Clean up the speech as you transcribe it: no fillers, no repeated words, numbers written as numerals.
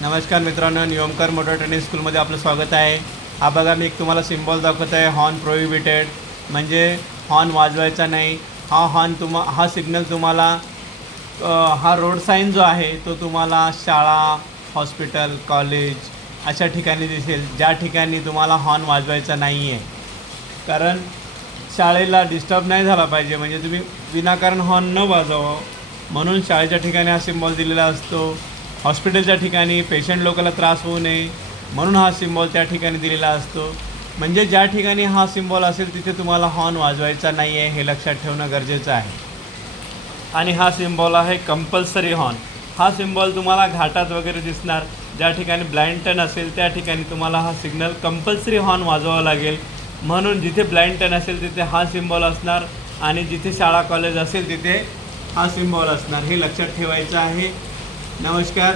नमस्कार मित्रांनो, नियमकर motor training स्कूलमध्ये आपलं स्वागत आहे। हा बघा, मी एक तुम्हाला सिम्बॉल दाखवत आहे, हॉर्न प्रोहिबिटेड, म्हणजे हॉर्न वाजवायचा नाही। हा सिग्नल तुम्हाला हा रोड साईन जो आहे तो तुम्हाला शाळा, हॉस्पिटल, कॉलेज अशा ठिकाणी दिसेल, ज्या ठिकाणी तुम्हाला हॉर्न वाजवायचा नाही आहे। कारण शाळेला डिस्टर्ब नाही झाला पाहिजे, म्हणजे तुम्ही विनाकारण हॉर्न न वाजवावं म्हणून शाळेच्या ठिकाणी हा सिम्बॉल दिलेला असतो। हॉस्पिटलच्या ठिकाणी पेशंट लोकांना त्रास होऊ नये म्हणून हा सिम्बॉल त्या ठिकाणी दिलेला असतो। म्हणजे ज्या ठिकाणी हा सिम्बॉल असेल तिथे तुम्हाला हॉर्न वाजवायचा नाही आहे, हे लक्षात ठेवणं गरजेचं आहे। आणि हा सिम्बॉल आहे कंपल्सरी हॉर्न। हा सिम्बॉल तुम्हाला घाटात वगैरे दिसणार, ज्या ठिकाणी ब्लाइंड टर्न असेल त्या ठिकाणी तुम्हाला हा सिग्नल कंपल्सरी हॉर्न वाजवावा लागेल। म्हणून जिथे ब्लाइंड टर्न असेल तिथे हा सिम्बॉल असणार आणि जिथे शाळा कॉलेज असेल तिथे हा सिम्बॉल असणार, हे लक्षात ठेवायचं आहे। नमस्कार।